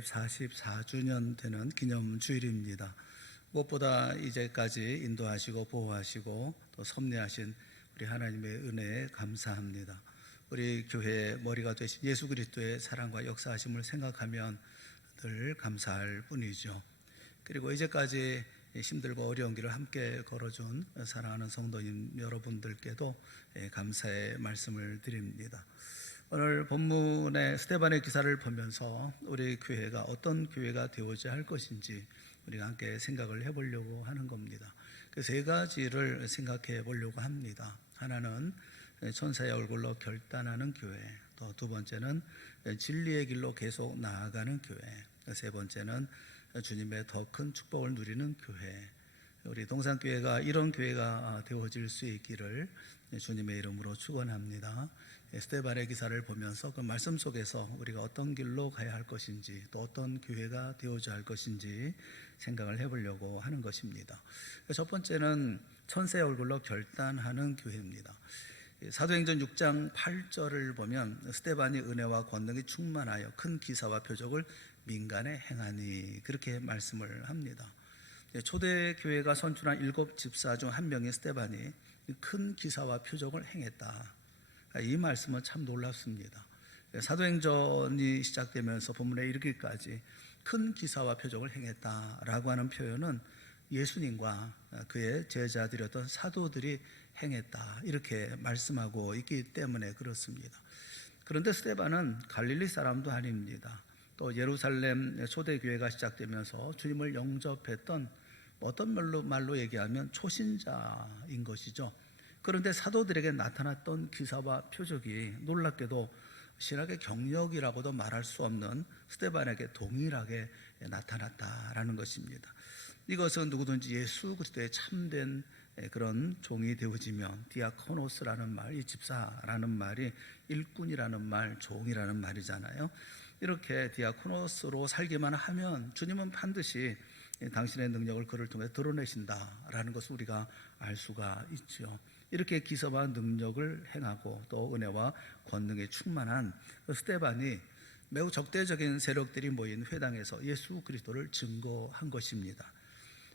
44주년 되는 기념주일입니다. 무엇보다 이제까지 인도하시고 보호하시고 또 섭리하신 우리 하나님의 은혜에 감사합니다. 우리 교회의 머리가 되신 예수 그리스도의 사랑과 역사하심을 생각하면 늘 감사할 뿐이죠. 그리고 이제까지 힘들고 어려운 길을 함께 걸어준 사랑하는 성도님 여러분들께도 감사의 말씀을 드립니다. 오늘 본문의 스데반의 기사를 보면서 우리 교회가 어떤 교회가 되어야 할 것인지 우리가 함께 생각을 해보려고 하는 겁니다. 그 세 가지를 생각해 보려고 합니다. 하나는 천사의 얼굴로 결단하는 교회, 또 두 번째는 진리의 길로 계속 나아가는 교회, 세 번째는 주님의 더 큰 축복을 누리는 교회. 우리 동산교회가 이런 교회가 되어질 수 있기를 주님의 이름으로 축원합니다. 스데반의 기사를 보면서 그 말씀 속에서 우리가 어떤 길로 가야 할 것인지, 또 어떤 교회가 되어져야 할 것인지 생각을 해보려고 하는 것입니다. 첫 번째는 천사의 얼굴로 결단하는 교회입니다. 사도행전 6장 8절을 보면 스데반이 은혜와 권능이 충만하여 큰 기사와 표적을 민간에 행하니, 그렇게 말씀을 합니다. 초대교회가 선출한 7 집사 중 한 명인 스데반이 큰 기사와 표적을 행했다. 이 말씀은 참 놀랍습니다. 사도행전이 시작되면서 본문에 이르기까지 큰 기사와 표적을 행했다라고 하는 표현은 예수님과 그의 제자들이었던 사도들이 행했다, 이렇게 말씀하고 있기 때문에 그렇습니다. 그런데 스데반은 갈릴리 사람도 아닙니다. 또 예루살렘 초대교회가 시작되면서 주님을 영접했던, 어떤 말로 얘기하면 초신자인 것이죠. 그런데 사도들에게 나타났던 기사와 표적이 놀랍게도 신학의 경력이라고도 말할 수 없는 스데반에게 동일하게 나타났다라는 것입니다. 이것은 누구든지 예수 그리스도의 참된 그런 종이 되어지면, 디아코노스라는 말, 이 집사라는 말이 일꾼이라는 말, 종이라는 말이잖아요. 이렇게 디아코노스로 살기만 하면 주님은 반드시 당신의 능력을 그를 통해 드러내신다라는 것을 우리가 알 수가 있죠. 이렇게 기사와 능력을 행하고 또 은혜와 권능에 충만한 스데반이 매우 적대적인 세력들이 모인 회당에서 예수 그리스도를 증거한 것입니다.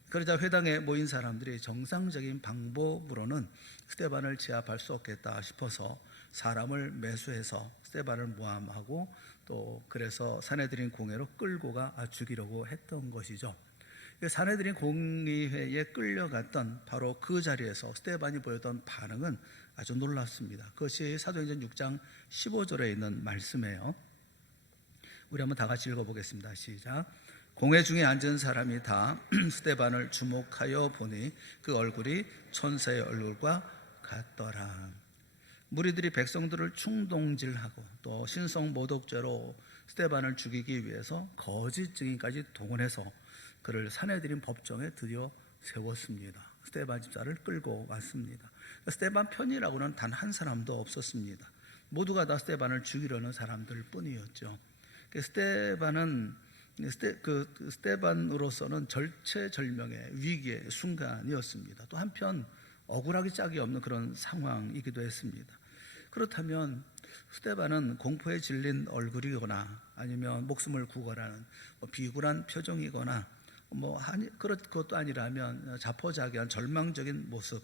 그러자 회당에 모인 사람들이 정상적인 방법으로는 스데반을 제압할 수 없겠다 싶어서 사람을 매수해서 스데반을 모함하고, 또 그래서 사내들인 공회로 끌고 가 죽이려고 했던 것이죠. 사내들인 공의회에 끌려갔던 바로 그 자리에서 스데반이 보였던 반응은 아주 놀랍습니다. 그것이 사도행전 6장 15절에 있는 말씀이에요. 우리 한번 다 같이 읽어보겠습니다. 시작. 공회 중에 앉은 사람이 다 스데반을 주목하여 보니 그 얼굴이 천사의 얼굴과 같더라. 무리들이 백성들을 충동질하고 또 신성 모독죄로 스데반을 죽이기 위해서 거짓 증인까지 동원해서 그를 사내들인 법정에 드디어 세웠습니다. 스데반 집사를 끌고 왔습니다. 스데반 편이라고는 단 한 사람도 없었습니다. 모두가 다 스데반을 죽이려는 사람들 뿐이었죠. 스데반으로서는 절체절명의 위기의 순간이었습니다. 또 한편 억울하기 짝이 없는 그런 상황이기도 했습니다. 그렇다면 스데반은 공포에 질린 얼굴이거나 아니면 목숨을 구걸하는 비굴한 표정이거나 그것도 아니라면 자포자기한 절망적인 모습,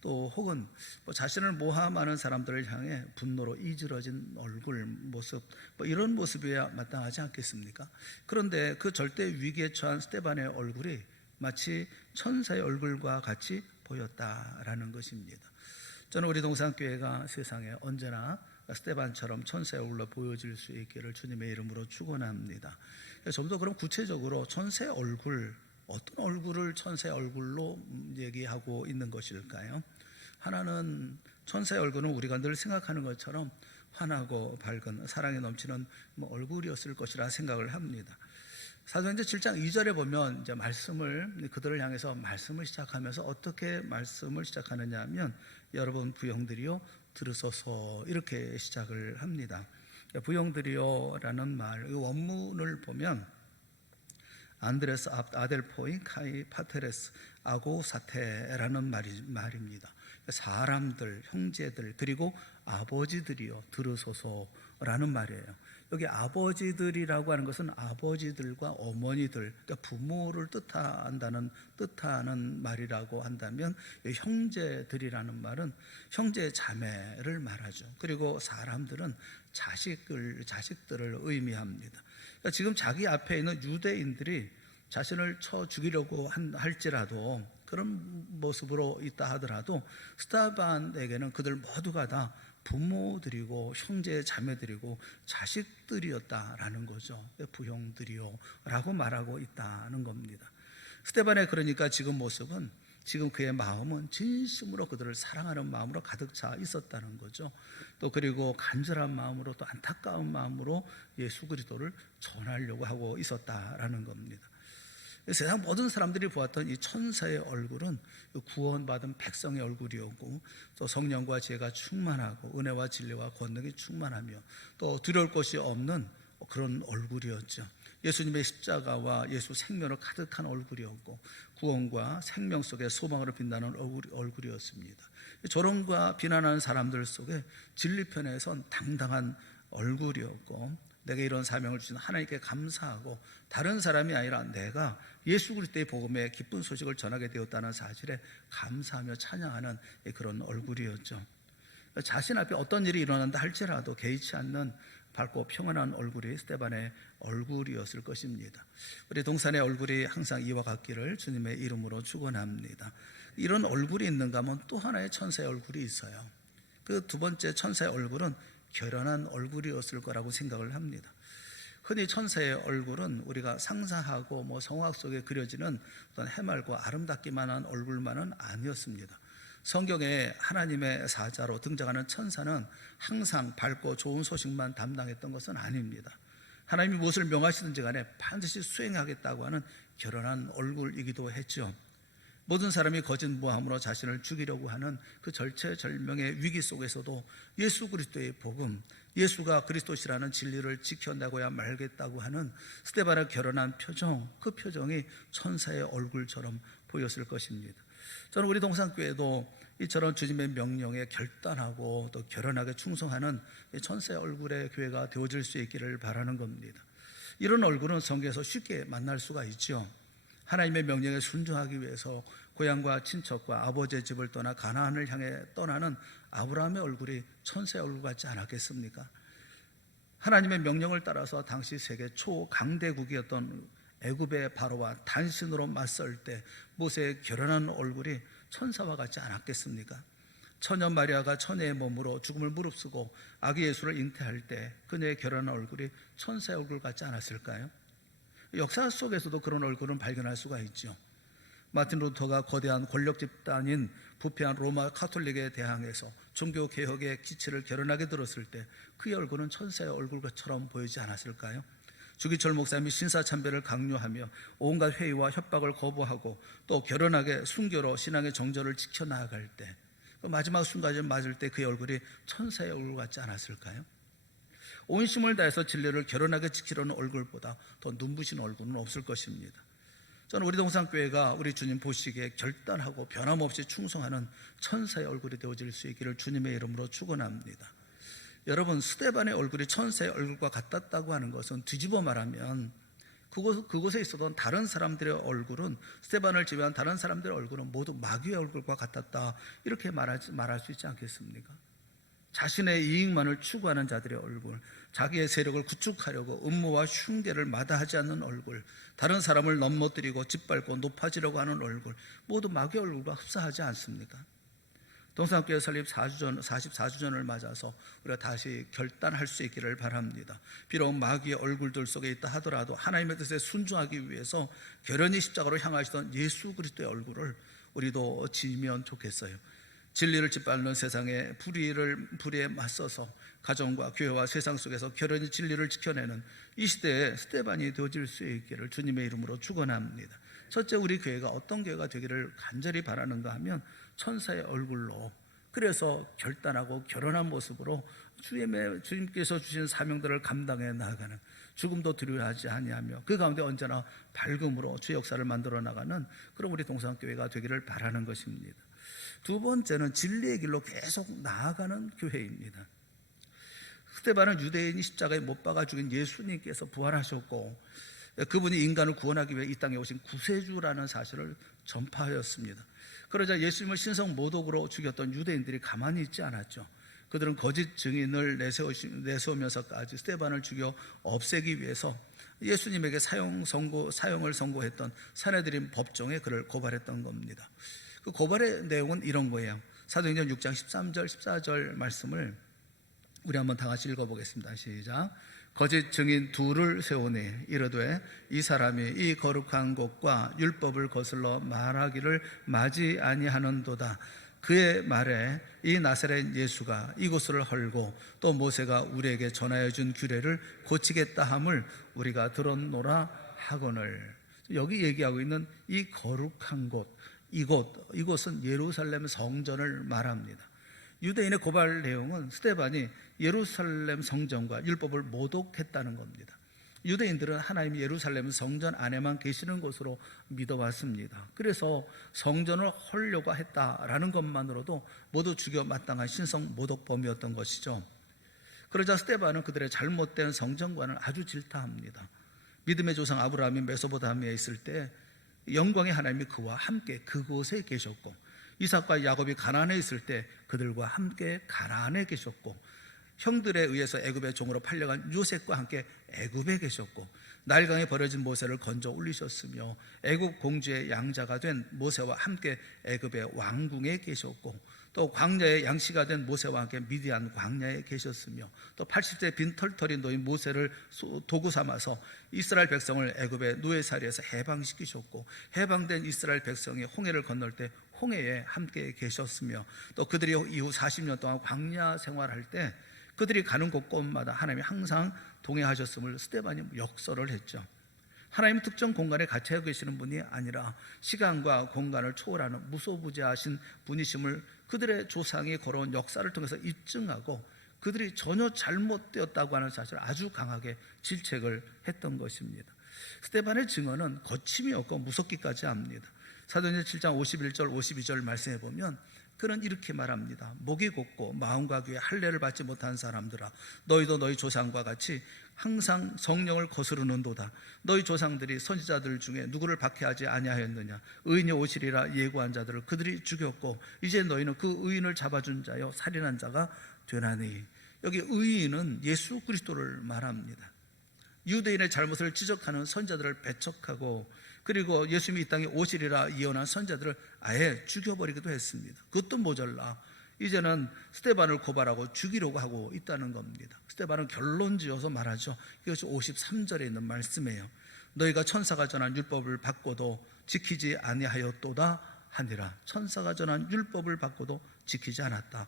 또 혹은 자신을 모함하는 사람들을 향해 분노로 이질러진 얼굴 모습, 이런 모습이어야 마땅하지 않겠습니까? 그런데 그 절대 위기에 처한 스데반의 얼굴이 마치 천사의 얼굴과 같이 보였다라는 것입니다. 저는 우리 동산교회가 세상에 언제나 스데반처럼 천사의 얼굴로 보여질 수 있기를 주님의 이름으로 축원합니다. 좀 더 그럼 구체적으로 천사의 얼굴, 어떤 얼굴을 천사의 얼굴로 얘기하고 있는 것일까요? 하나는 천사의 얼굴은 우리가 늘 생각하는 것처럼 환하고 밝은 사랑에 넘치는 얼굴이었을 것이라 생각을 합니다. 사도행전 7장 2절에 보면 이제 그들을 향해서 말씀을 시작하면서 어떻게 말씀을 시작하느냐 하면, 여러분 부형들이요 들으소서, 이렇게 시작을 합니다. 부형들이요라는 말, 이 원문을 보면 안드레스 아델포인 카이 파테레스 아고사테라는 말입니다. 사람들, 형제들, 그리고 아버지들이요 들으소서라는 말이에요. 여기 아버지들이라고 하는 것은 아버지들과 어머니들, 그러니까 부모를 뜻하는 말이라고 한다면, 형제들이라는 말은 형제 자매를 말하죠. 그리고 사람들은 자식들을 의미합니다. 그러니까 지금 자기 앞에 있는 유대인들이 자신을 쳐 죽이려고 할지라도, 그런 모습으로 있다 하더라도 스데반에게는 그들 모두가 다 부모들이고 형제 자매들이고 자식들이었다라는 거죠. 부형들이요 라고 말하고 있다는 겁니다. 스데반의 그러니까 지금 모습은, 지금 그의 마음은 진심으로 그들을 사랑하는 마음으로 가득 차 있었다는 거죠. 또 그리고 간절한 마음으로, 또 안타까운 마음으로 예수 그리스도를 전하려고 하고 있었다라는 겁니다. 세상 모든 사람들이 보았던 이 천사의 얼굴은 구원받은 백성의 얼굴이었고, 또 성령과 지혜가 충만하고 은혜와 진리와 권능이 충만하며 또 두려울 것이 없는 그런 얼굴이었죠. 예수님의 십자가와 예수 생명으로 가득한 얼굴이었고, 구원과 생명 속에 소망으로 빛나는 얼굴이었습니다. 조롱과 비난하는 사람들 속에 진리편에선 당당한 얼굴이었고, 내게 이런 사명을 주신 하나님께 감사하고 다른 사람이 아니라 내가 예수 그리스도의 복음의 기쁜 소식을 전하게 되었다는 사실에 감사하며 찬양하는 그런 얼굴이었죠. 자신 앞에 어떤 일이 일어난다 할지라도 개의치 않는 밝고 평안한 얼굴이 스데반의 얼굴이었을 것입니다. 우리 동산의 얼굴이 항상 이와 같기를 주님의 이름으로 축원합니다. 이런 얼굴이 있는가 하면 또 하나의 천사의 얼굴이 있어요. 그 두 번째 천사의 얼굴은 결연한 얼굴이었을 거라고 생각을 합니다. 흔히 천사의 얼굴은 우리가 상상하고 성악 속에 그려지는 어떤 해맑고 아름답기만 한 얼굴만은 아니었습니다. 성경에 하나님의 사자로 등장하는 천사는 항상 밝고 좋은 소식만 담당했던 것은 아닙니다. 하나님이 무엇을 명하시든지 간에 반드시 수행하겠다고 하는 결연한 얼굴이기도 했죠. 모든 사람이 거짓모함으로 자신을 죽이려고 하는 그 절체절명의 위기 속에서도 예수 그리스도의 복음, 예수가 그리스도시라는 진리를 지켜내고야 말겠다고 하는 스데반의 결연한 표정, 그 표정이 천사의 얼굴처럼 보였을 것입니다. 저는 우리 동산교회도 이처럼 주님의 명령에 결단하고 또 결연하게 충성하는 천사의 얼굴의 교회가 되어질 수 있기를 바라는 겁니다. 이런 얼굴은 성경에서 쉽게 만날 수가 있죠. 하나님의 명령에 순종하기 위해서 고향과 친척과 아버지의 집을 떠나 가나안을 향해 떠나는 아브라함의 얼굴이 천사의 얼굴 같지 않았겠습니까? 하나님의 명령을 따라서 당시 세계 초강대국이었던 애굽의 바로와 단신으로 맞설 때 모세의 결연한 얼굴이 천사와 같지 않았겠습니까? 처녀 마리아가 처녀의 몸으로 죽음을 무릅쓰고 아기 예수를 잉태할 때 그녀의 결연한 얼굴이 천사의 얼굴 같지 않았을까요? 역사 속에서도 그런 얼굴은 발견할 수가 있죠. 마틴 루터가 거대한 권력 집단인 부패한 로마 카톨릭에 대항해서 종교 개혁의 기치를 결연하게 들었을 때 그의 얼굴은 천사의 얼굴처럼 보이지 않았을까요? 주기철 목사님이 신사참배를 강요하며 온갖 회의와 협박을 거부하고 또 결연하게 순교로 신앙의 정절을 지켜나갈 때, 그 마지막 순간을 맞을 때 그의 얼굴이 천사의 얼굴 같지 않았을까요? 온 힘을 다해서 진리를 결연하게 지키려는 얼굴보다 더 눈부신 얼굴은 없을 것입니다. 저는 우리 동산교회가 우리 주님 보시기에 결단하고 변함없이 충성하는 천사의 얼굴이 되어질 수 있기를 주님의 이름으로 축원합니다. 여러분, 스데반의 얼굴이 천사의 얼굴과 같았다고 하는 것은 뒤집어 말하면 그곳에 있었던 다른 사람들의 얼굴은, 스데반을 제외한 다른 사람들의 얼굴은 모두 마귀의 얼굴과 같았다, 이렇게 말할 수 있지 않겠습니까? 자신의 이익만을 추구하는 자들의 얼굴, 자기의 세력을 구축하려고 음모와 흉계를 마다하지 않는 얼굴, 다른 사람을 넘어뜨리고 짓밟고 높아지려고 하는 얼굴, 모두 마귀의 얼굴과 흡사하지 않습니까? 동산교회 설립 44주년을 맞아서 우리가 다시 결단할 수 있기를 바랍니다. 비록 마귀의 얼굴들 속에 있다 하더라도 하나님의 뜻에 순종하기 위해서 결연히 십자가로 향하시던 예수 그리스도의 얼굴을 우리도 지면 좋겠어요. 진리를 짓밟는 세상의 불의에 맞서서 가정과 교회와 세상 속에서 결연히 진리를 지켜내는 이 시대에 스데반이 되어질 수 있기를 주님의 이름으로 축원합니다. 첫째, 우리 교회가 어떤 교회가 되기를 간절히 바라는가 하면 천사의 얼굴로, 그래서 결단하고 결연한 모습으로 주님께서 주신 사명들을 감당해 나가는, 죽음도 두려워하지 아니하며 그 가운데 언제나 밝음으로 주의 역사를 만들어 나가는 그런 우리 동산교회가 되기를 바라는 것입니다. 두 번째는 진리의 길로 계속 나아가는 교회입니다. 스데반은 유대인이 십자가에 못 박아 죽인 예수님께서 부활하셨고 그분이 인간을 구원하기 위해 이 땅에 오신 구세주라는 사실을 전파하였습니다. 그러자 예수님을 신성 모독으로 죽였던 유대인들이 가만히 있지 않았죠. 그들은 거짓 증인을 내세우면서까지 스데반을 죽여 없애기 위해서 예수님에게 사형을 선고했던 사내들인 법정에 그를 고발했던 겁니다. 그 고발의 내용은 이런 거예요. 사도행전 6장 13절 14절 말씀을 우리 한번 다 같이 읽어보겠습니다. 시작. 거짓 증인 둘을 세우니 이르되 이 사람이 이 거룩한 곳과 율법을 거슬러 말하기를 마지 아니하는도다. 그의 말에 이 나사렛 예수가 이곳을 헐고 또 모세가 우리에게 전하여 준 규례를 고치겠다 함을 우리가 들었노라 하거늘. 여기 얘기하고 있는 이 거룩한 곳, 이곳은 예루살렘 성전을 말합니다. 유대인의 고발 내용은 스데반이 예루살렘 성전과 율법을 모독했다는 겁니다. 유대인들은 하나님이 예루살렘 성전 안에만 계시는 것으로 믿어왔습니다. 그래서 성전을 헐려고 했다라는 것만으로도 모두 죽여 마땅한 신성 모독범이었던 것이죠. 그러자 스데반은 그들의 잘못된 성전관을 아주 질타합니다. 믿음의 조상 아브라함이 메소포타미아에 있을 때 영광의 하나님이 그와 함께 그곳에 계셨고, 이삭과 야곱이 가나안에 있을 때 그들과 함께 가나안에 계셨고, 형들에 의해서 애굽의 종으로 팔려간 요셉과 함께 애굽에 계셨고, 나일강에 버려진 모세를 건져 올리셨으며 애굽 공주의 양자가 된 모세와 함께 애굽의 왕궁에 계셨고, 또 광야의 양씨가 된 모세와 함께 미디안 광야에 계셨으며, 또 80세 빈털털이 놓인 모세를 도구 삼아서 이스라엘 백성을 애굽의 노예살이에서 해방시키셨고, 해방된 이스라엘 백성이 홍해를 건널 때 홍해에 함께 계셨으며, 또 그들이 이후 40년 동안 광야 생활할 때 그들이 가는 곳곳마다 하나님이 항상 동행하셨음을 스데반이 역설을 했죠. 하나님은 특정 공간에 갇혀 계시는 분이 아니라 시간과 공간을 초월하는 무소부재하신 분이심을 그들의 조상이 걸어온 역사를 통해서 입증하고, 그들이 전혀 잘못되었다고 하는 사실을 아주 강하게 질책을 했던 것입니다. 스데반의 증언은 거침이 없고 무섭기까지 합니다. 사도행전 7장 51절 52절 말씀해 보면 그는 이렇게 말합니다. 목이 곧고 마음과 귀에 할례를 받지 못한 사람들아, 너희도 너희 조상과 같이 항상 성령을 거스르는도다. 너희 조상들이 선지자들 중에 누구를 박해하지 아니하였느냐? 의인이 오시리라 예고한 자들을 그들이 죽였고, 이제 너희는 그 의인을 잡아준 자여 살인한 자가 되나니. 여기 의인은 예수 그리스도를 말합니다. 유대인의 잘못을 지적하는 선지자들을 배척하고, 그리고 예수님이 이 땅에 오시리라 예언한 선지자들을 아예 죽여버리기도 했습니다. 그것도 모자라 이제는 스데반을 고발하고 죽이려고 하고 있다는 겁니다. 스데반은 결론지어서 말하죠. 이것이 53절에 있는 말씀이에요. 너희가 천사가 전한 율법을 받고도 지키지 아니하였도다 하니라. 천사가 전한 율법을 받고도 지키지 않았다.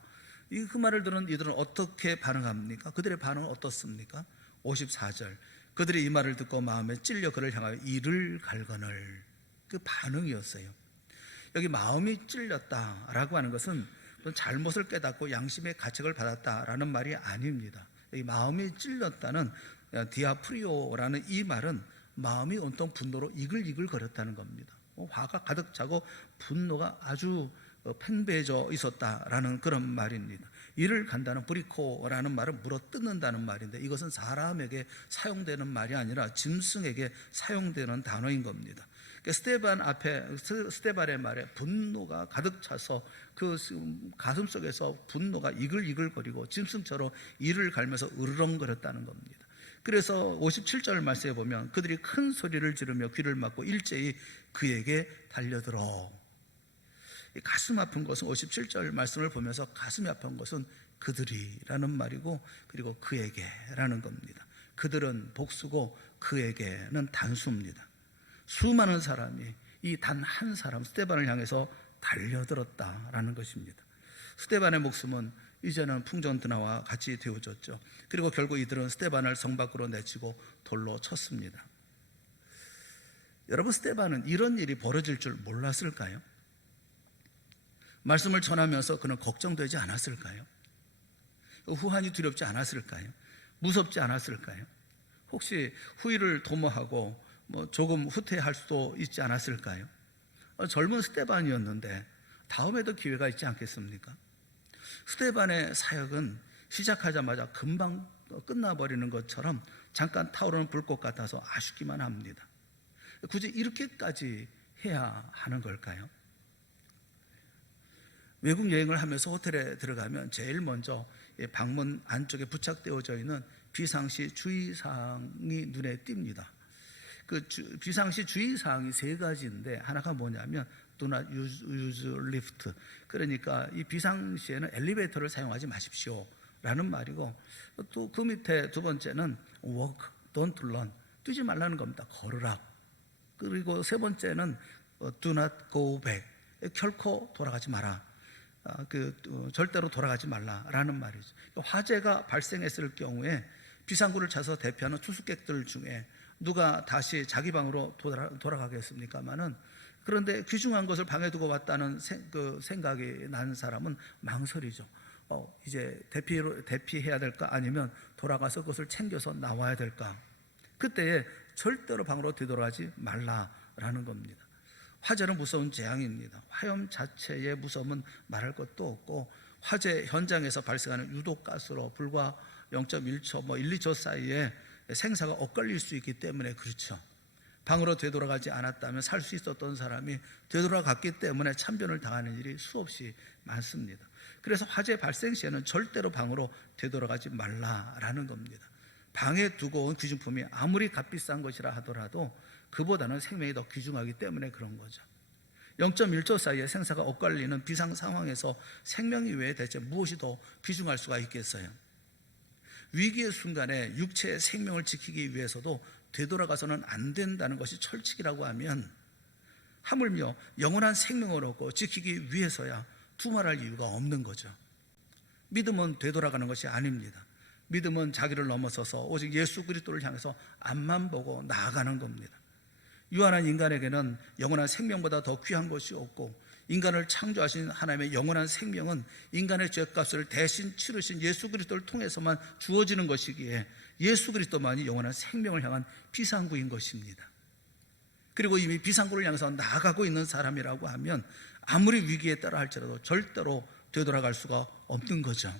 그 말을 들은 이들은 어떻게 반응합니까? 그들의 반응은 어떻습니까? 54절, 그들이 이 말을 듣고 마음에 찔려 그를 향하여 이를 갈거늘. 그 반응이었어요. 여기 마음이 찔렸다라고 하는 것은 잘못을 깨닫고 양심의 가책을 받았다라는 말이 아닙니다. 여기 마음이 찔렸다는 디아프리오라는 이 말은 마음이 온통 분노로 이글이글 거렸다는 겁니다. 화가 가득 차고 분노가 아주 팽배해져 있었다라는 그런 말입니다. 이를 간다는 브리코라는 말은 물어뜯는다는 말인데, 이것은 사람에게 사용되는 말이 아니라 짐승에게 사용되는 단어인 겁니다. 스데반의 말에 분노가 가득 차서 그 가슴 속에서 분노가 이글이글거리고 짐승처럼 이를 갈면서 으르렁거렸다는 겁니다. 그래서 57절 말씀에 보면 그들이 큰 소리를 지르며 귀를 막고 일제히 그에게 달려들어. 가슴 아픈 것은 57절 말씀을 보면서 가슴이 아픈 것은 그들이라는 말이고, 그리고 그에게라는 겁니다. 그들은 복수고 그에게는 단수입니다. 수많은 사람이 이 단 한 사람 스데반을 향해서 달려들었다라는 것입니다. 스데반의 목숨은 이제는 풍전등화와 같이 되어졌죠. 그리고 결국 이들은 스데반을 성 밖으로 내치고 돌로 쳤습니다. 여러분, 스데반은 이런 일이 벌어질 줄 몰랐을까요? 말씀을 전하면서 그는 걱정되지 않았을까요? 후환이 두렵지 않았을까요? 무섭지 않았을까요? 혹시 후일을 도모하고 조금 후퇴할 수도 있지 않았을까요? 젊은 스데반이었는데 다음에도 기회가 있지 않겠습니까? 스데반의 사역은 시작하자마자 금방 끝나버리는 것처럼 잠깐 타오르는 불꽃 같아서 아쉽기만 합니다. 굳이 이렇게까지 해야 하는 걸까요? 외국 여행을 하면서 호텔에 들어가면 제일 먼저 방문 안쪽에 부착되어져 있는 비상시 주의사항이 눈에 띕니다. 그 비상시 주의사항이 3가지인데 하나가 뭐냐면 Do not use lift. 그러니까 이 비상시에는 엘리베이터를 사용하지 마십시오 라는 말이고, 또 그 밑에 2번째는 walk, don't run. 뛰지 말라는 겁니다. 걸으라. 그리고 3번째는 do not go back. 결코 돌아가지 마라. 절대로 돌아가지 말라라는 말이죠. 화재가 발생했을 경우에 비상구를 차서 대피하는 투숙객들 중에 누가 다시 자기 방으로 돌아가겠습니까마는, 그런데 귀중한 것을 방에 두고 왔다는 생각이 나는 사람은 망설이죠. 이제 대피해야 될까, 아니면 돌아가서 그것을 챙겨서 나와야 될까. 그때에 절대로 방으로 되돌아가지 말라라는 겁니다. 화재는 무서운 재앙입니다. 화염 자체의 무서움은 말할 것도 없고, 화재 현장에서 발생하는 유독가스로 불과 0.1초, 1, 2초 사이에 생사가 엇갈릴 수 있기 때문에 그렇죠. 방으로 되돌아가지 않았다면 살 수 있었던 사람이 되돌아갔기 때문에 참변을 당하는 일이 수없이 많습니다. 그래서 화재 발생 시에는 절대로 방으로 되돌아가지 말라라는 겁니다. 방에 두고 온 귀중품이 아무리 값비싼 것이라 하더라도 그보다는 생명이 더 귀중하기 때문에 그런 거죠. 0.1초 사이에 생사가 엇갈리는 비상 상황에서 생명 이외에 대체 무엇이 더 귀중할 수가 있겠어요? 위기의 순간에 육체의 생명을 지키기 위해서도 되돌아가서는 안 된다는 것이 철칙이라고 하면, 하물며 영원한 생명을 얻고 지키기 위해서야 두말할 이유가 없는 거죠. 믿음은 되돌아가는 것이 아닙니다. 믿음은 자기를 넘어서서 오직 예수 그리스도를 향해서 앞만 보고 나아가는 겁니다. 유한한 인간에게는 영원한 생명보다 더 귀한 것이 없고, 인간을 창조하신 하나님의 영원한 생명은 인간의 죄값을 대신 치르신 예수 그리스도를 통해서만 주어지는 것이기에 예수 그리스도만이 영원한 생명을 향한 비상구인 것입니다. 그리고 이미 비상구를 향해서 나아가고 있는 사람이라고 하면 아무리 위기에 따라 할지라도 절대로 되돌아갈 수가 없는 거죠.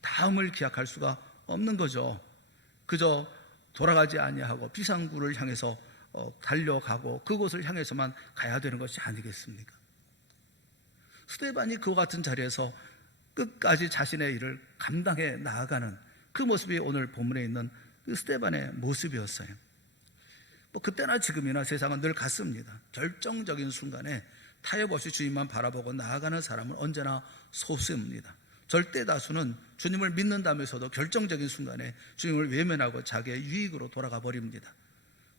다음을 기약할 수가 없는 거죠. 그저 돌아가지 아니하고 비상구를 향해서 달려가고 그곳을 향해서만 가야 되는 것이 아니겠습니까? 스데반이 그와 같은 자리에서 끝까지 자신의 일을 감당해 나아가는 그 모습이 오늘 본문에 있는 그 스데반의 모습이었어요. 그때나 지금이나 세상은 늘 같습니다. 결정적인 순간에 타협 없이 주님만 바라보고 나아가는 사람은 언제나 소수입니다. 절대 다수는 주님을 믿는다면서도 결정적인 순간에 주님을 외면하고 자기의 유익으로 돌아가 버립니다.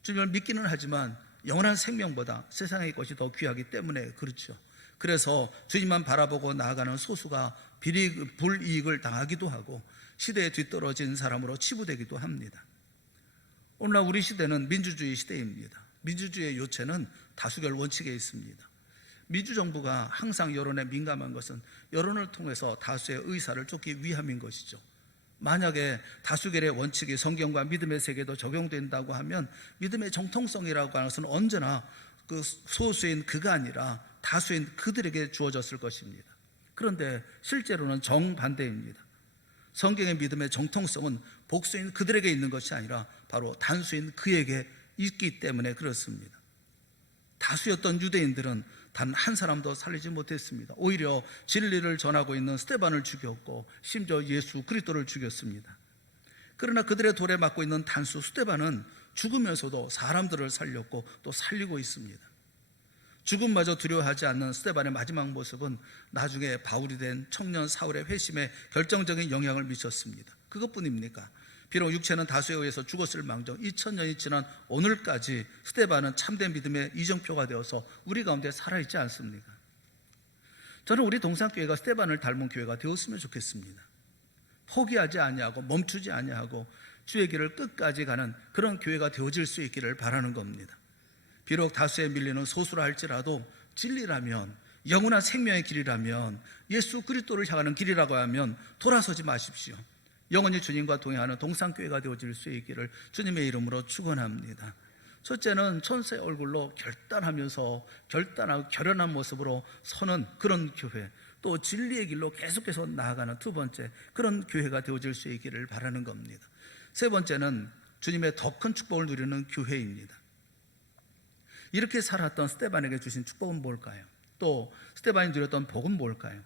주님을 믿기는 하지만 영원한 생명보다 세상의 것이 더 귀하기 때문에 그렇죠. 그래서 주님만 바라보고 나아가는 소수가 불이익을 당하기도 하고 시대에 뒤떨어진 사람으로 치부되기도 합니다. 오늘날 우리 시대는 민주주의 시대입니다. 민주주의의 요체는 다수결 원칙에 있습니다. 민주정부가 항상 여론에 민감한 것은 여론을 통해서 다수의 의사를 쫓기 위함인 것이죠. 만약에 다수결의 원칙이 성경과 믿음의 세계도 적용된다고 하면 믿음의 정통성이라고 하는 것은 언제나 그 소수인 그가 아니라 다수인 그들에게 주어졌을 것입니다. 그런데 실제로는 정반대입니다. 성경의 믿음의 정통성은 복수인 그들에게 있는 것이 아니라 바로 단수인 그에게 있기 때문에 그렇습니다. 다수였던 유대인들은 단 한 사람도 살리지 못했습니다. 오히려 진리를 전하고 있는 스데반을 죽였고 심지어 예수 그리스도를 죽였습니다. 그러나 그들의 돌에 맞고 있는 단수 스데반은 죽으면서도 사람들을 살렸고 또 살리고 있습니다. 죽음마저 두려워하지 않는 스데반의 마지막 모습은 나중에 바울이 된 청년 사울의 회심에 결정적인 영향을 미쳤습니다. 그것뿐입니까? 비록 육체는 다수에 의해서 죽었을 망정 2000년이 지난 오늘까지 스데반은 참된 믿음의 이정표가 되어서 우리 가운데 살아있지 않습니까? 저는 우리 동산교회가 스데반을 닮은 교회가 되었으면 좋겠습니다. 포기하지 아니하고 멈추지 아니하고 주의 길을 끝까지 가는 그런 교회가 되어질 수 있기를 바라는 겁니다. 비록 다수에 밀리는 소수라 할지라도 진리라면, 영원한 생명의 길이라면, 예수 그리스도를 향하는 길이라고 하면 돌아서지 마십시오. 영원히 주님과 동행하는 동산교회가 되어질 수 있기를 주님의 이름으로 축원합니다. 첫째는 천사의 얼굴로 결단하면서 결단하고 결연한 모습으로 서는 그런 교회. 또 진리의 길로 계속해서 나아가는 두 번째 그런 교회가 되어질 수 있기를 바라는 겁니다. 세 번째는 주님의 더 큰 축복을 누리는 교회입니다. 이렇게 살았던 스데반에게 주신 축복은 뭘까요? 또 스데반이 누렸던 복은 뭘까요?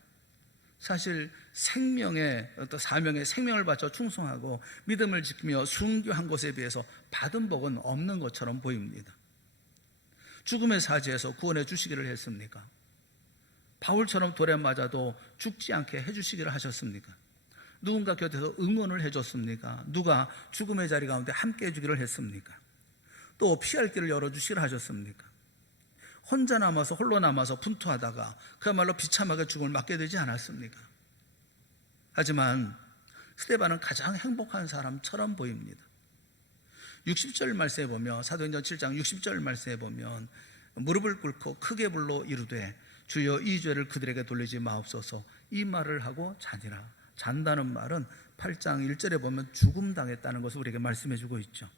사실 생명의 또 사명에 생명을 바쳐 충성하고 믿음을 지키며 순교한 것에 비해서 받은 복은 없는 것처럼 보입니다. 죽음의 사지에서 구원해 주시기를 했습니까? 바울처럼 돌에 맞아도 죽지 않게 해주시기를 하셨습니까? 누군가 곁에서 응원을 해줬습니까? 누가 죽음의 자리 가운데 함께 해주기를 했습니까? 또 피할 길을 열어주시기를 하셨습니까? 혼자 남아서 홀로 남아서 분투하다가 그야말로 비참하게 죽음을 맞게 되지 않았습니까? 하지만 스데반은 가장 행복한 사람처럼 보입니다. 60절 말씀에 보면 사도행전 7장 60절 말씀에 보면 무릎을 꿇고 크게 불러 이르되 주여 이 죄를 그들에게 돌리지 마옵소서 이 말을 하고 자니라. 잔다는 말은 8장 1절에 보면 죽음 당했다는 것을 우리에게 말씀해 주고 있죠.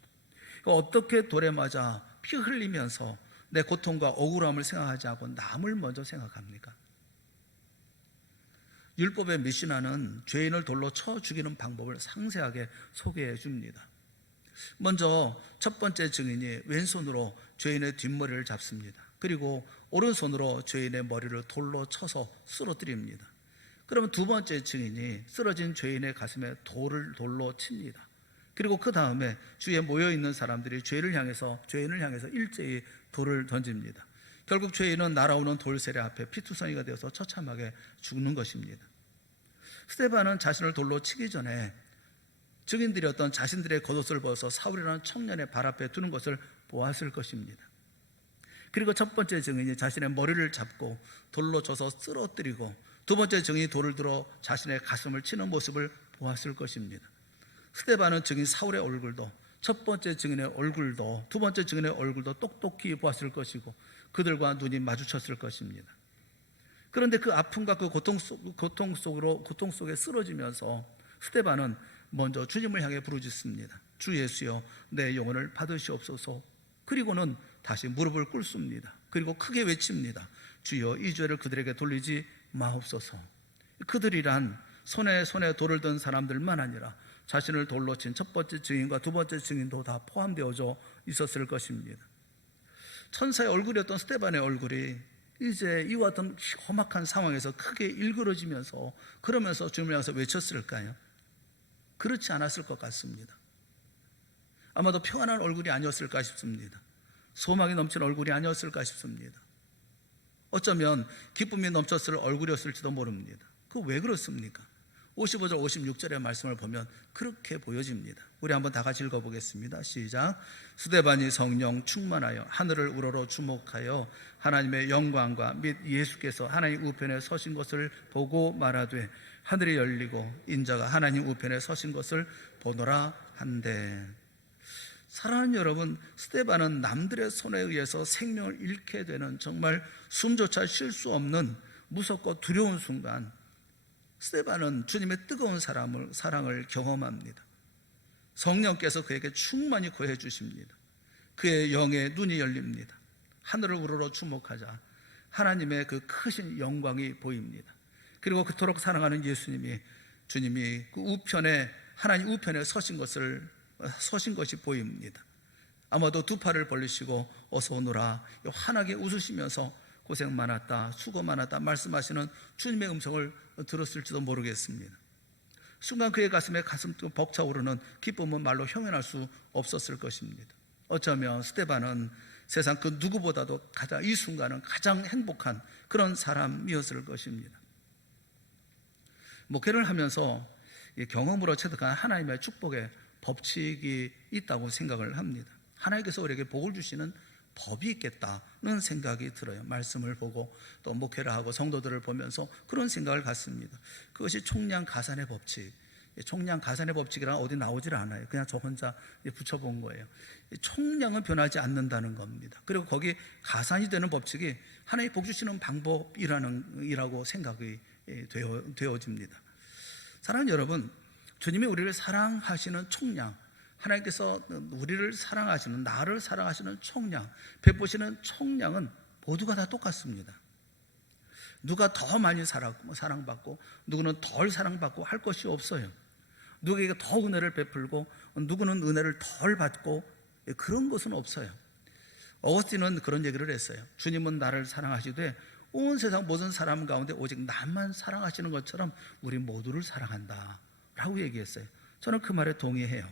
어떻게 돌에 맞아 피 흘리면서 내 고통과 억울함을 생각하지 않고 남을 먼저 생각합니까? 율법의 미시나는 죄인을 돌로 쳐 죽이는 방법을 상세하게 소개해 줍니다. 먼저 첫 번째 증인이 왼손으로 죄인의 뒷머리를 잡습니다. 그리고 오른손으로 죄인의 머리를 돌로 쳐서 쓰러뜨립니다. 그러면 두 번째 증인이 쓰러진 죄인의 가슴에 돌로 칩니다. 그리고 그 다음에 주위에 모여있는 사람들이 죄인을 향해서 일제히 돌을 던집니다. 결국 죄인은 날아오는 돌세례 앞에 피투성이가 되어서 처참하게 죽는 것입니다. 스데반은 자신을 돌로 치기 전에 증인들이었던 자신들의 겉옷을 벗어서 사울이라는 청년의 발 앞에 두는 것을 보았을 것입니다. 그리고 첫 번째 증인이 자신의 머리를 잡고 돌로 쳐서 쓰러뜨리고 두 번째 증인이 돌을 들어 자신의 가슴을 치는 모습을 보았을 것입니다. 스데반은 증인 사울의 얼굴도 첫 번째 증인의 얼굴도 두 번째 증인의 얼굴도 똑똑히 보았을 것이고 그들과 눈이 마주쳤을 것입니다. 그런데 그 아픔과 그 고통 속에 쓰러지면서 스데반은 먼저 주님을 향해 부르짖습니다. 주 예수여 내 영혼을 받으시옵소서. 그리고는 다시 무릎을 꿇습니다. 그리고 크게 외칩니다. 주여 이 죄를 그들에게 돌리지 마옵소서. 그들이란 손에 돌을 든 사람들만 아니라 자신을 돌로 친 첫 번째 증인과 두 번째 증인도 다 포함되어져 있었을 것입니다. 천사의 얼굴이었던 스데반의 얼굴이 이제 이와 같은 험악한 상황에서 크게 일그러지면서 그러면서 주님을 향해서 외쳤을까요? 그렇지 않았을 것 같습니다. 아마도 평안한 얼굴이 아니었을까 싶습니다. 소망이 넘치는 얼굴이 아니었을까 싶습니다. 어쩌면 기쁨이 넘쳤을 얼굴이었을지도 모릅니다. 그 왜 그렇습니까? 55절 56절의 말씀을 보면 그렇게 보여집니다. 우리 한번 다 같이 읽어보겠습니다. 시작. 스데반이 성령 충만하여 하늘을 우러러 주목하여 하나님의 영광과 및 예수께서 하나님 우편에 서신 것을 보고 말하되 하늘이 열리고 인자가 하나님 우편에 서신 것을 보노라 한데. 사랑하는 여러분, 스데반은 남들의 손에 의해서 생명을 잃게 되는 정말 숨조차 쉴 수 없는 무섭고 두려운 순간 스데반은 주님의 뜨거운 사랑을 경험합니다. 성령께서 그에게 충만히 구해 주십니다. 그의 영의 눈이 열립니다. 하늘을 우러러 주목하자 하나님의 그 크신 영광이 보입니다. 그리고 그토록 사랑하는 주님이 그 우편에 하나님 우편에 서신 것이 보입니다. 아마도 두 팔을 벌리시고 어서 오너라 환하게 웃으시면서 고생 많았다, 수고 많았다 말씀하시는 주님의 음성을 들었을지도 모르겠습니다. 순간 그의 가슴에 벅차오르는 기쁨은 말로 형용할 수 없었을 것입니다. 어쩌면 스데반은 세상 그 누구보다도 이 순간은 가장 행복한 그런 사람이었을 것입니다. 목회를 하면서 경험으로 체득한 하나님의 축복의 법칙이 있다고 생각을 합니다. 하나님께서 우리에게 복을 주시는 법이 있겠다는 생각이 들어요. 말씀을 보고 또 목회를 하고 성도들을 보면서 그런 생각을 갖습니다. 그것이 총량 가산의 법칙. 총량 가산의 법칙이란 어디 나오질 않아요. 그냥 저 혼자 붙여본 거예요. 총량은 변하지 않는다는 겁니다. 그리고 거기 가산이 되는 법칙이 하나님 복 주시는 방법이라고 생각이 되어집니다. 사랑하는 여러분, 주님이 우리를 사랑하시는 총량, 하나님께서 우리를 사랑하시는, 나를 사랑하시는 총량, 베푸시는 총량은 모두가 다 똑같습니다. 누가 더 많이 사랑받고 누구는 덜 사랑받고 할 것이 없어요. 누구에게 더 은혜를 베풀고 누구는 은혜를 덜 받고 그런 것은 없어요. 어거스틴은 그런 얘기를 했어요. 주님은 나를 사랑하시되 온 세상 모든 사람 가운데 오직 나만 사랑하시는 것처럼 우리 모두를 사랑한다 라고 얘기했어요. 저는 그 말에 동의해요.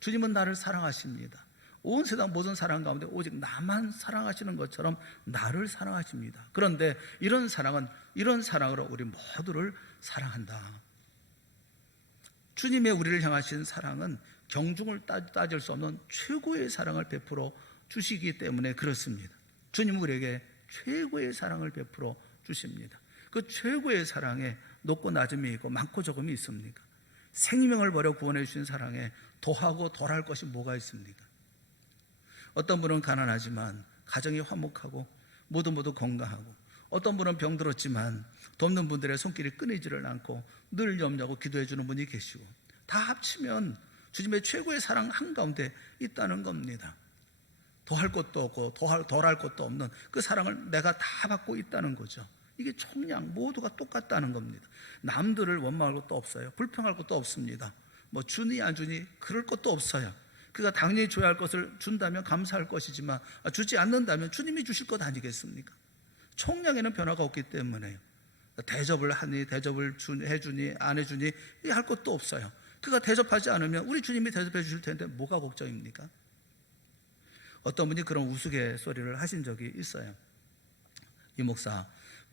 주님은 나를 사랑하십니다. 온 세상 모든 사람 가운데 오직 나만 사랑하시는 것처럼 나를 사랑하십니다. 그런데 이런 사랑으로 우리 모두를 사랑한다. 주님의 우리를 향하신 사랑은 경중을 따질 수 없는 최고의 사랑을 베풀어 주시기 때문에 그렇습니다. 주님은 우리에게 최고의 사랑을 베풀어 주십니다. 그 최고의 사랑에 높고 낮음이 있고 많고 적음이 있습니까? 생명을 버려 구원해 주신 사랑에 더하고 덜할 것이 뭐가 있습니까? 어떤 분은 가난하지만 가정이 화목하고 모두 건강하고, 어떤 분은 병들었지만 돕는 분들의 손길이 끊이지를 않고 늘 염려하고 기도해 주는 분이 계시고, 다 합치면 주님의 최고의 사랑 한가운데 있다는 겁니다. 더할 것도 없고 덜할 것도 없는 그 사랑을 내가 다 받고 있다는 거죠. 이게 총량 모두가 똑같다는 겁니다. 남들을 원망할 것도 없어요. 불평할 것도 없습니다. 뭐 주니 안 주니 그럴 것도 없어요. 그가 당연히 줘야 할 것을 준다면 감사할 것이지만 주지 않는다면 주님이 주실 것 아니겠습니까? 총량에는 변화가 없기 때문에요. 대접을 하니 대접을 해주니 안 해주니 할 것도 없어요. 그가 대접하지 않으면 우리 주님이 대접해 주실 텐데 뭐가 걱정입니까? 어떤 분이 그런 우스갯소리를 하신 적이 있어요. 이 목사,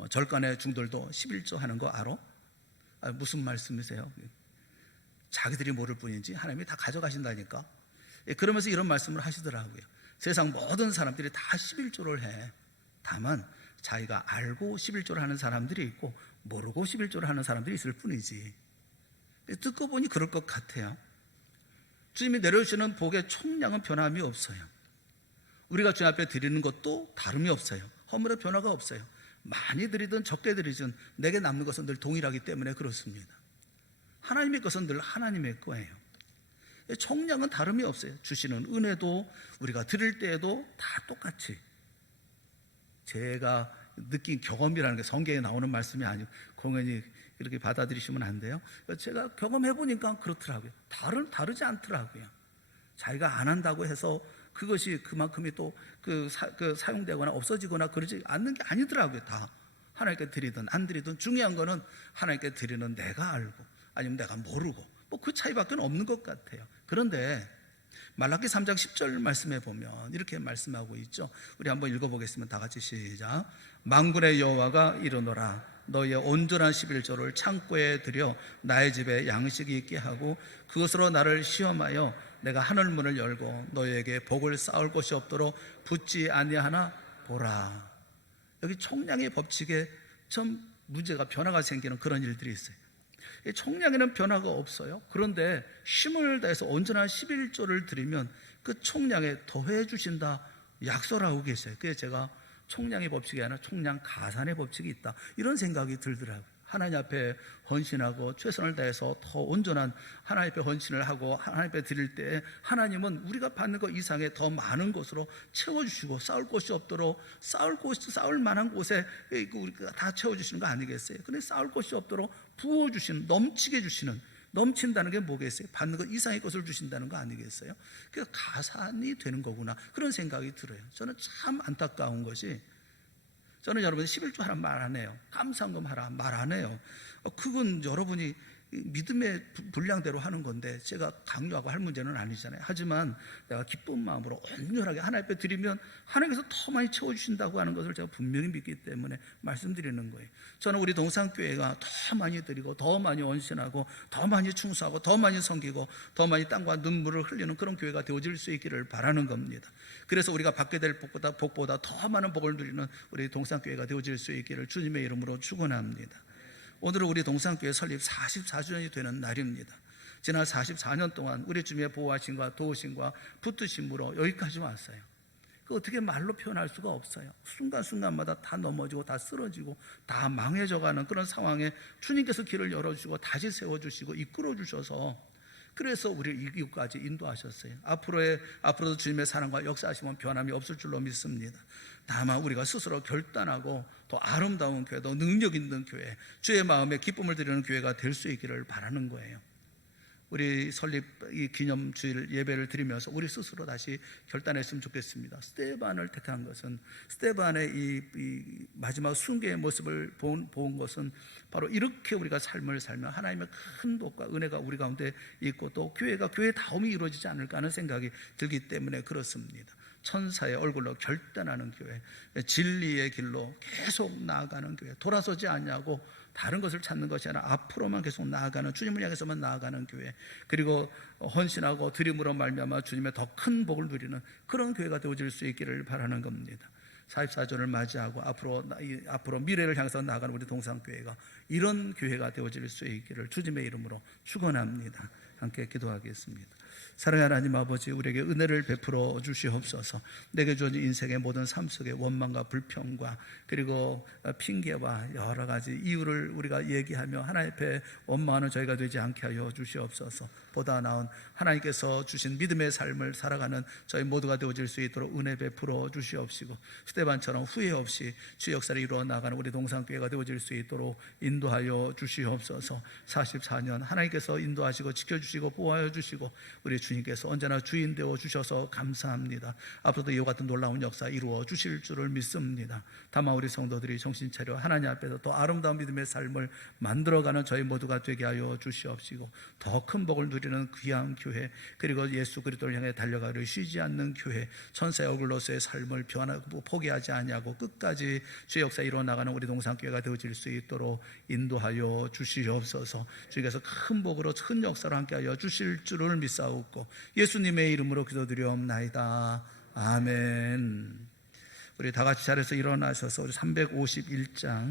절간의 중들도 11조 하는 거 알아? 무슨 말씀이세요? 자기들이 모를 뿐이지 하나님이 다 가져가신다니까. 그러면서 이런 말씀을 하시더라고요. 세상 모든 사람들이 다 11조를 해. 다만 자기가 알고 11조를 하는 사람들이 있고 모르고 11조를 하는 사람들이 있을 뿐이지. 듣고 보니 그럴 것 같아요. 주님이 내려주시는 복의 총량은 변함이 없어요. 우리가 주님 앞에 드리는 것도 다름이 없어요. 허물의 변화가 없어요. 많이 드리든 적게 드리든 내게 남는 것은 늘 동일하기 때문에 그렇습니다. 하나님의 것은 늘 하나님의 거예요. 총량은 다름이 없어요. 주시는 은혜도 우리가 드릴 때에도 다 똑같이. 제가 느낀 경험이라는 게 성경에 나오는 말씀이 아니고 공연히 이렇게 받아들이시면 안 돼요. 제가 경험해 보니까 그렇더라고요. 다르지 않더라고요. 자기가 안 한다고 해서 그것이 그만큼이 또 사용되거나 없어지거나 그러지 않는 게 아니더라고요. 다 하나님께 드리든 안 드리든 중요한 거는 하나님께 드리는 내가 알고 아니면 내가 모르고 뭐 그 차이밖에 없는 것 같아요. 그런데 말라기 3장 10절 말씀에 보면 이렇게 말씀하고 있죠. 우리 한번 읽어보겠습니다. 다 같이 시작. 만군의 여호와가 이르노라 너희의 온전한 11조를 창고에 들여 나의 집에 양식이 있게 하고 그것으로 나를 시험하여 내가 하늘문을 열고 너희에게 복을 쌓을 것이 없도록 붙지 아니하나 보라. 여기 총량의 법칙에 좀 문제가 변화가 생기는 그런 일들이 있어요. 총량에는 변화가 없어요. 그런데 힘을 다해서 온전한 11조를 드리면 그 총량에 더해 주신다 약속을 하고 계세요. 그래서 제가 총량의 법칙이 아니라 총량 가산의 법칙이 있다 이런 생각이 들더라고요. 하나님 앞에 헌신하고 최선을 다해서 더 온전한 하나님 앞에 헌신을 하고 하나님 앞에 드릴 때 하나님은 우리가 받는 것 이상의 더 많은 것으로 채워주시고 쌓을 곳이 없도록 쌓을 만한 곳에 우리가 다 채워주시는 거 아니겠어요? 근데 쌓을 곳이 없도록 부어주시는, 넘치게 주시는, 넘친다는 게 뭐겠어요? 받는 것 이상의 것을 주신다는 거 아니겠어요? 그래서 가산이 되는 거구나 그런 생각이 들어요. 저는 참 안타까운 것이 저는 여러분이 11조 하라 말 안 해요. 감사헌금 하라 말 안 해요. 그건 여러분이 믿음의 분량대로 하는 건데 제가 강요하고 할 문제는 아니잖아요. 하지만 내가 기쁜 마음으로 온전하게 하나님 앞에 드리면 하나님께서 더 많이 채워주신다고 하는 것을 제가 분명히 믿기 때문에 말씀드리는 거예요. 저는 우리 동산교회가 더 많이 드리고 더 많이 헌신하고 더 많이 충수하고 더 많이 섬기고 더 많이 땀과 눈물을 흘리는 그런 교회가 되어질 수 있기를 바라는 겁니다. 그래서 우리가 받게 될 복보다 더 많은 복을 누리는 우리 동산교회가 되어질 수 있기를 주님의 이름으로 축원합니다. 오늘은 우리 동산교회 설립 44주년이 되는 날입니다. 지난 44년 동안 우리 주님의 보호하심과 도우심과 붙드심으로 여기까지 왔어요. 그 어떻게 말로 표현할 수가 없어요. 순간순간마다 다 넘어지고 다 쓰러지고 다 망해져가는 그런 상황에 주님께서 길을 열어주시고 다시 세워주시고 이끌어주셔서 그래서 우리를 이곳까지 인도하셨어요. 앞으로도 주님의 사랑과 역사하시면 변함이 없을 줄로 믿습니다. 다만 우리가 스스로 결단하고 더 아름다운 교회, 더 능력 있는 교회, 주의 마음에 기쁨을 드리는 교회가 될 수 있기를 바라는 거예요. 우리 설립 이 기념주일 예배를 드리면서 우리 스스로 다시 결단했으면 좋겠습니다. 스데반을 택한 것은, 스데반의 이 마지막 순교의 모습을 본 것은 바로 이렇게 우리가 삶을 살면 하나님의 큰 복과 은혜가 우리 가운데 있고 또 교회가 교회다움이 이루어지지 않을까 하는 생각이 들기 때문에 그렇습니다. 천사의 얼굴로 결단하는 교회, 진리의 길로 계속 나아가는 교회, 돌아서지 않냐고 다른 것을 찾는 것이 아니라 앞으로만 계속 나아가는, 주님을 향해서만 나아가는 교회, 그리고 헌신하고 드림으로 말미암아 주님의 더 큰 복을 누리는 그런 교회가 되어질 수 있기를 바라는 겁니다. 44조를 맞이하고 앞으로 미래를 향해서 나아가는 우리 동산교회가 이런 교회가 되어질 수 있기를 주님의 이름으로 축원합니다. 함께 기도하겠습니다. 사랑하는 하나님 아버지, 우리에게 은혜를 베풀어 주시옵소서. 내게 주어진 인생의 모든 삶 속에 원망과 불평과 그리고 핑계와 여러 가지 이유를 우리가 얘기하며 하나님 앞에 원망하는 저희가 되지 않게 하여 주시옵소서. 보다 나은 하나님께서 주신 믿음의 삶을 살아가는 저희 모두가 되어질 수 있도록 은혜 베풀어 주시옵시고, 스데반처럼 후회 없이 주의 역사를 이루어 나가는 우리 동산교회가 되어질 수 있도록 인도하여 주시옵소서. 44년 하나님께서 인도하시고 지켜주시고 보호하여 주시고 우리 주님께서 언제나 주인 되어 주셔서 감사합니다. 앞으로도 이와 같은 놀라운 역사 이루어 주실 줄을 믿습니다. 다만 우리 성도들이 정신 차려 하나님 앞에서 더 아름다운 믿음의 삶을 만들어가는 저희 모두가 되게 하여 주시옵시고, 더 큰 복을 누리는 귀한 교회, 그리고 예수 그리스도를 향해 달려가려 쉬지 않는 교회, 천사의 얼굴로서의 삶을 변하고 포기하지 아니하고 끝까지 주의 역사 이루어 나가는 우리 동산교회가 되어질 수 있도록 인도하여 주시옵소서. 주께서 큰 복으로 큰 역사로 함께하여 주실 줄을 믿사옵고 예수님의 이름으로 기도드리옵나이다. 아멘. 우리 다 같이 자리에서 일어나셔서 우리 351장